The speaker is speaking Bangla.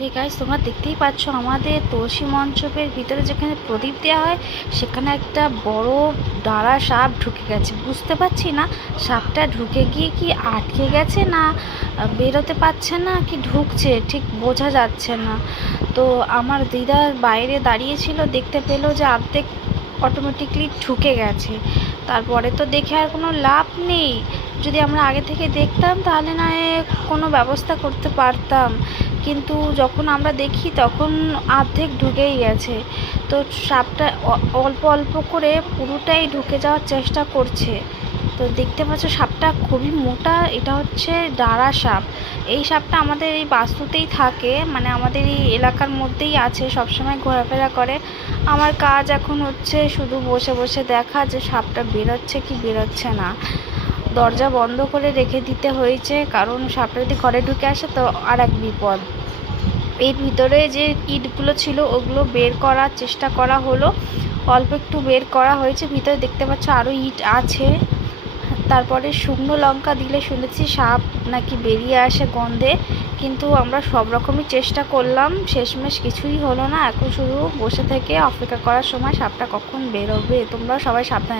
হে গাইস, তোমরা দেখতেই পাচ্ছ আমাদের তুলসী মণ্ডপের ভিতরে যেখানে প্রদীপ দেওয়া হয় সেখানে একটা বড় দাঁড়া সাপ ঢুকে গেছে। বুঝতে পারছি না সাপটা ঢুকে গিয়ে কি আটকে গেছে, না বেরোতে পারছে না, কি ঢুকছে ঠিক বোঝা যাচ্ছে না। তো আমার দিদা বাইরে দাঁড়িয়ে ছিল, দেখতে পেলো যে অর্ধেক অটোমেটিকলি ঢুকে গেছে। তারপরে তো দেখে আর কোনো লাভ নেই। যদি আমরা আগে থেকে দেখতাম তাহলে না কোনো ব্যবস্থা করতে পারতাম, কিন্তু যখন আমরা দেখি তখন অর্ধেক ঢুকেই গেছে। তো সাপটা অল্প অল্প করে পুরোটাই ঢুকে যাওয়ার চেষ্টা করছে। তো দেখতে পাচ্ছ সাপটা খুবই মোটা, এটা হচ্ছে দাঁড়া সাপ। এই সাপটা আমাদের এই বাস্তুতেই থাকে, মানে আমাদের এই এলাকার মধ্যেই আছে, সবসময় ঘোরাফেরা করে। আমার কাজ এখন হচ্ছে শুধু বসে বসে দেখা যে সাপটা বেরোচ্ছে কি বেরোচ্ছে না। দরজা বন্ধ করে রেখে দিতে হয়েছে, কারণ সাপটা যদি ঘরে ঢুকে আসে তো আর এক বিপদ। এর ভিতরে যে ইটগুলো ছিল ওগুলো বের করার চেষ্টা করা হলো, অল্প একটু বের করা হয়েছে। ভিতরে দেখতে পাচ্ছ আরও ইট আছে। তারপরে শুকনো লঙ্কা দিলে শুনেছি সাপ নাকি বেরিয়ে আসে গন্ধে, কিন্তু আমরা সব রকমই চেষ্টা করলাম, শেষমেশ কিছুই হলো না। এখন শুধু বসে থেকে অপেক্ষা করার সময় সাপটা কখন বেরোবে। তোমরা সবাই সাবধানে।